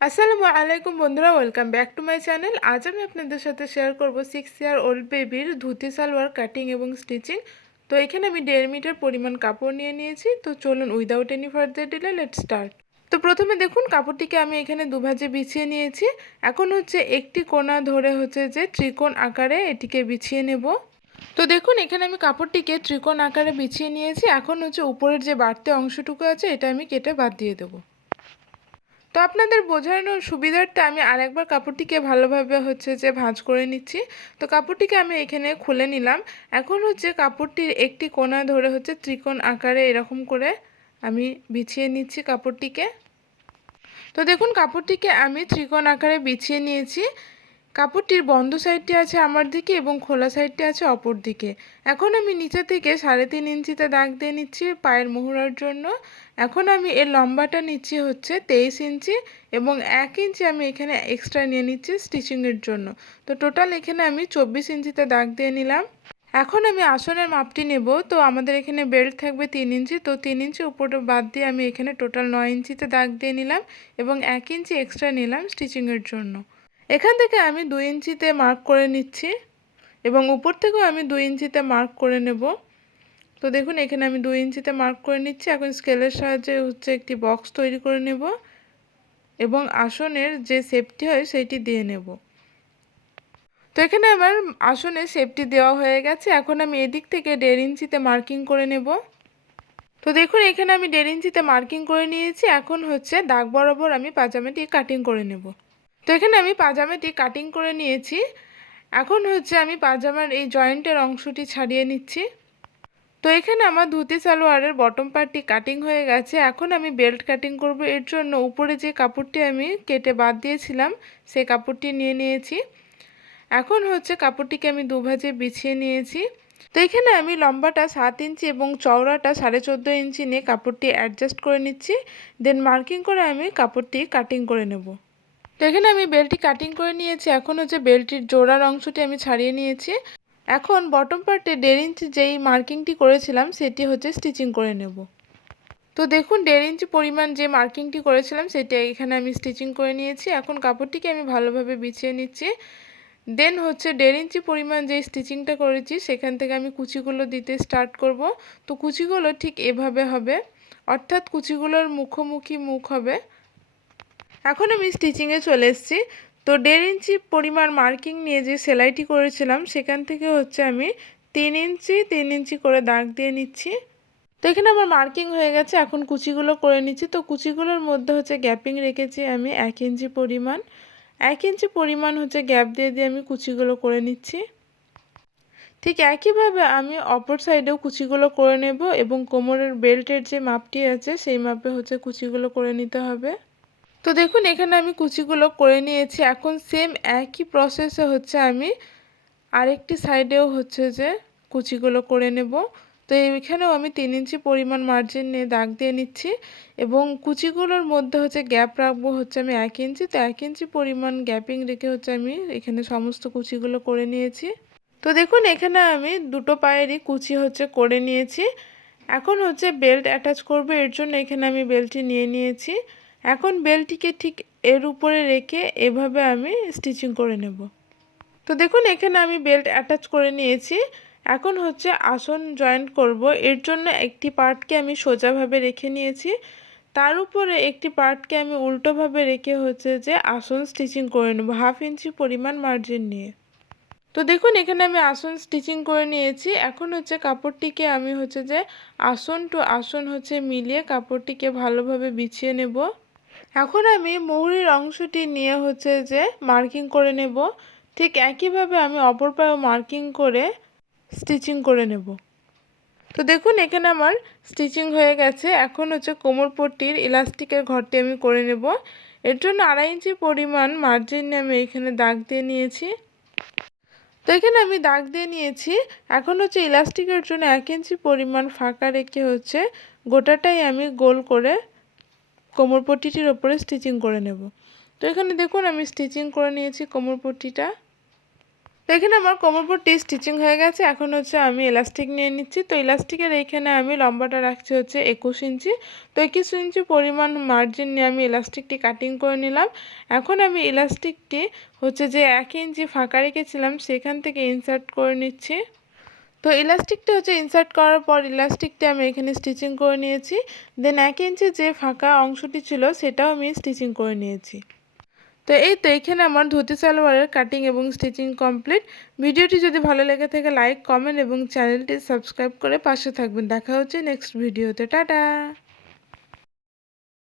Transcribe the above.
আসসালামু আলাইকুম বন্ধুরা, welcome back to my channel. আজ আমি আপনাদের সাথে শেয়ার করব 6 ইয়ার ওল্ড বেবির ধুতি সালোয়ার কাটিং এবং স্টিচিং। তো এখানে আমি 1.5 মিটার পরিমাণ কাপড় নিয়ে নিয়েছি। তো চলুন without any further delay let's start. তো প্রথমে দেখুন কাপড়টিকে আমি এখানে দুভাজে বিছিয়ে নিয়েছি। এখন হচ্ছে একটি কোণা ধরে হচ্ছে যে ত্রিকোণ আকারে এটিকে বিছিয়ে নেব। তো দেখুন এখানে আমি কাপড়টিকে ত্রিকোণ আকারে বিছিয়ে নিয়েছি। এখন হচ্ছে উপরের যে বাড়তি অংশটুকু আছে এটা আমি কেটে বাদ দিয়ে দেবো। তো আপনাদের বোঝানোর সুবিধার্থে আমি আরেকবার কাপড়টিকে ভালোভাবে হচ্ছে যে ভাঁজ করে নিচ্ছি। তো কাপড়টিকে আমি এখানে খুলে নিলাম। এখন হচ্ছে কাপড়টির একটি কোণা ধরে হচ্ছে ত্রিকোণ আকারে এরকম করে আমি বিছিয়ে নিচ্ছি কাপড়টিকে। তো দেখুন কাপড়টিকে আমি ত্রিকোণ আকারে বিছিয়ে নিয়েছি। কাপড়টির বন্ধ সাইডটি আছে আমার দিকে এবং খোলা সাইডটি আছে অপর দিকে। এখন আমি নিচে থেকে 3.5 ইঞ্চিতে দাগ দিয়ে নিচ্ছি পায়ের মুহুরার জন্য। এখন আমি এর লম্বাটা নিচ্ছি হচ্ছে 23 ইঞ্চি এবং 1 ইঞ্চি আমি এখানে এক্সট্রা নিয়ে নিচ্ছি স্টিচিংয়ের জন্য। তো টোটাল এখানে আমি 24 ইঞ্চিতে দাগ দিয়ে নিলাম। এখন আমি আসনের মাপটি নেব। তো আমাদের এখানে বেল্ট থাকবে 3 ইঞ্চি। তো 3 ইঞ্চি উপরে বাদ দিয়ে আমি এখানে টোটাল 9 ইঞ্চিতে দাগ দিয়ে নিলাম এবং 1 ইঞ্চি এক্সট্রা নিলাম স্টিচিংয়ের জন্য। এখান থেকে আমি 2 ইঞ্চিতে মার্ক করে নিচ্ছি এবং উপর থেকেও আমি 2 ইঞ্চিতে মার্ক করে নেব। তো দেখুন এখানে আমি 2 ইঞ্চিতে মার্ক করে নিচ্ছি। এখন স্কেলের সাহায্যে হচ্ছে একটি বক্স তৈরি করে নেব এবং আসনের যে শেপটি হয় সেটি দিয়ে নেব। তো এখানে আমার আসনের শেপটি দেওয়া হয়ে গেছে। এখন আমি এদিক থেকে 1.5 ইঞ্চিতে মার্কিং করে নেব। তো দেখুন এখানে আমি 1.5 ইঞ্চিতে মার্কিং করে নিয়েছি। এখন হচ্ছে দাগ বরাবর আমি পাজামাটি কাটিং করে নেব। তো এখানে আমি পাজামাটি কাটিং করে নিয়েছি। এখন হচ্ছে আমি পাজামার এই জয়েন্টের অংশটি ছাড়িয়ে নিচ্ছি। তো এখানে আমার ধুতি সালোয়ারের বটম পার্টটি কাটিং হয়ে গেছে। এখন আমি বেল্ট কাটিং করব। এর জন্য উপরে যে কাপড়টি আমি কেটে বাদ দিয়েছিলাম সেই কাপড়টি নিয়ে নিয়েছি। এখন হচ্ছে কাপড়টিকে আমি দুভাজে বিছিয়ে নিয়েছি। তো এখানে আমি লম্বাটা 7 ইঞ্চি এবং চওড়াটা 14.5 ইঞ্চি নিয়ে কাপড়টি অ্যাডজাস্ট করে নিচ্ছি। দেন মার্কিং করে আমি কাপড়টি কাটিং করে নেব। তো এখানে আমি বেল্টটি কাটিং করে নিয়েছি। এখন হচ্ছে বেল্টটির জোড়ার অংশটি আমি ছাড়িয়ে নিয়েছি। এখন বটম পার্টে 1.5 ইঞ্চি যেই মার্কিংটি করেছিলাম সেটি হচ্ছে স্টিচিং করে নেব। তো দেখুন 1.5 ইঞ্চি পরিমাণ যে মার্কিংটি করেছিলাম সেটা এখানে আমি স্টিচিং করে নিয়েছি। এখন কাপড়টিকে আমি ভালোভাবে বিছিয়ে নিচ্ছি। দেন হচ্ছে 1.5 ইঞ্চি পরিমাণ যে স্টিচিংটা করেছি সেখান থেকে আমি কুচিগুলো দিতে স্টার্ট করব। তো কুচিগুলো ঠিক এভাবে হবে, অর্থাৎ কুচিগুলোর মুখোমুখি মুখ হবে। এখন আমি স্টিচিংয়ে চলে এসেছি। তো 1.5 ইঞ্চি পরিমাণ মার্কিং নিয়ে যে সেলাইটি করেছিলাম সেখান থেকে হচ্ছে আমি 3 ইঞ্চি করে দাগ দিয়ে নিচ্ছি। তো এখানে আমার মার্কিং হয়ে গেছে। এখন কুচিগুলো করে নিচ্ছি। তো কুচিগুলোর মধ্যে হচ্ছে গ্যাপিং রেখেছি আমি 1 ইঞ্চি পরিমাণ। 1 ইঞ্চি পরিমাণ হচ্ছে গ্যাপ দিয়ে দিয়ে আমি কুচিগুলো করে নিচ্ছি। ঠিক একইভাবে আমি অপর সাইডেও কুচিগুলো করে নেব এবং কোমরের বেল্টের যে মাপটি আছে সেই মাপে হচ্ছে কুচিগুলো করে নিতে হবে। তো দেখুন এখানে আমি কুচিগুলো করে নিয়েছি। এখন সেম একই প্রসেসে হচ্ছে আমি আরেকটি সাইডেও হচ্ছে যে কুচিগুলো করে নেব। তো এখানেও আমি 3 ইঞ্চি পরিমাণ মার্জিন নিয়ে দাগ দিয়ে নিচ্ছি এবং কুচিগুলোর মধ্যে হচ্ছে গ্যাপ রাখবো হচ্ছে আমি 1 ইঞ্চি। তো 1 ইঞ্চি পরিমাণ গ্যাপিং রেখে হচ্ছে আমি এখানে সমস্ত কুচিগুলো করে নিয়েছি। তো দেখুন এখানে আমি দুটো পায়েরই কুচি হচ্ছে করে নিয়েছি। এখন হচ্ছে বেল্ট অ্যাটাচ করব। এর জন্য এখানে আমি বেল্টটি নিয়ে নিয়েছি। এখন বেল্টটিকে ঠিক এর উপরে রেখে এভাবে আমি স্টিচিং করে নেব। তো দেখুন এখানে আমি বেল্ট অ্যাটাচ করে নিয়েছি। এখন হচ্ছে আসন জয়েন্ট করব। এর জন্য একটি পার্টকে আমি সোজাভাবে রেখে নিয়েছি, তার উপরে একটি পার্টকে আমি উল্টোভাবে রেখে হচ্ছে যে আসন স্টিচিং করে নেব 1/2 ইঞ্চি পরিমাণ মার্জিন নিয়ে। তো দেখুন এখানে আমি আসন স্টিচিং করে নিয়েছি। এখন হচ্ছে কাপড়টিকে আমি হচ্ছে যে আসন টু আসন হচ্ছে মিলিয়ে কাপড়টিকে ভালোভাবে বিছিয়ে নেব। এখন আমি মুহুরির অংশটি নিয়ে হচ্ছে যে মার্কিং করে নেব। ঠিক একইভাবে আমি অপর পায়েও মার্কিং করে স্টিচিং করে নেব। তো দেখুন এখানে আমার স্টিচিং হয়ে গেছে। এখন হচ্ছে কোমরপট্টির ইলাস্টিকের ঘরটি আমি করে নেব। এর জন্য 2.5 ইঞ্চি পরিমাণ মার্জিন নিয়ে আমি এখানে দাগ দিয়ে নিয়েছি। তো এখানে আমি দাগ দিয়ে নিয়েছি। এখন হচ্ছে ইলাস্টিকের জন্য 1 ইঞ্চি পরিমাণ ফাঁকা রেখে হচ্ছে গোটাটাই আমি গোল করে কোমরপট্টিটির ওপরে স্টিচিং করে নেব। তো এখানে দেখুন আমি স্টিচিং করে নিয়েছি কোমরপট্টিটা। তো এখানে আমার কোমরপট্টি স্টিচিং হয়ে গেছে। এখন হচ্ছে আমি এলাস্টিক নিয়ে নিচ্ছি। তো এলাস্টিকের এইখানে আমি লম্বাটা রাখছি হচ্ছে 21 ইঞ্চি। তো 21 ইঞ্চি পরিমাণ মার্জিন নিয়ে আমি এলাস্টিকটি কাটিং করে নিলাম। এখন আমি এলাস্টিকটি হচ্ছে যে 1 ইঞ্চি ফাঁকা রেখেছিলাম সেখান থেকে ইনসার্ট করে নিচ্ছি। তো ইলাস্টিকটা হচ্ছে ইনসার্ট করার পর ইলাস্টিকটা আমি এখানে স্টিচিং করে নিয়েছি। দেন 1 ইঞ্চি যে ফাঁকা অংশটি ছিল সেটাও আমি স্টিচিং করে নিয়েছি। তো এই তো এখানে আমার ধুতি সালোয়ারের কাটিং এবং স্টিচিং কমপ্লিট। ভিডিওটি যদি ভালো লেগে থাকে লাইক, কমেন্ট এবং চ্যানেলটি সাবস্ক্রাইব করে পাশে থাকবেন। দেখা হচ্ছে নেক্সট ভিডিওতে। টাটা।